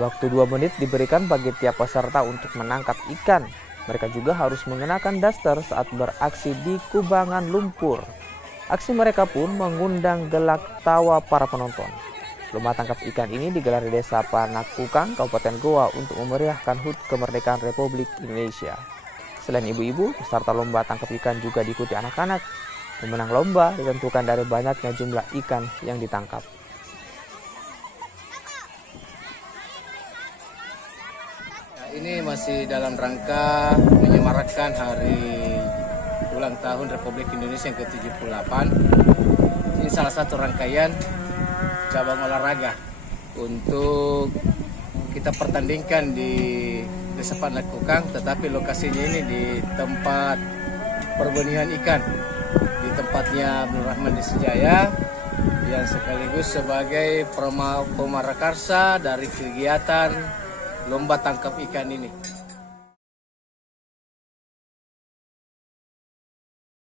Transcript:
Waktu 2 menit diberikan bagi tiap peserta untuk menangkap ikan. Mereka juga harus mengenakan daster saat beraksi di kubangan lumpur. Aksi mereka pun mengundang gelak tawa para penonton. Lomba tangkap ikan ini digelar di Desa Panakukang, Kabupaten Goa untuk memeriahkan HUT Kemerdekaan Republik Indonesia. Selain ibu-ibu, peserta lomba tangkap ikan juga diikuti anak-anak. Pemenang lomba ditentukan dari banyaknya jumlah ikan yang ditangkap. Ini masih dalam rangka menyemarakan hari ulang tahun Republik Indonesia yang ke-78. Ini salah satu rangkaian cabang olahraga untuk kita pertandingkan di Desa Panakukang, tetapi lokasinya ini di tempat perbenihan ikan, di tempatnya Abdul Rahman di Sejaya, yang sekaligus sebagai pemarakarsa dari kegiatan lomba tangkap ikan ini.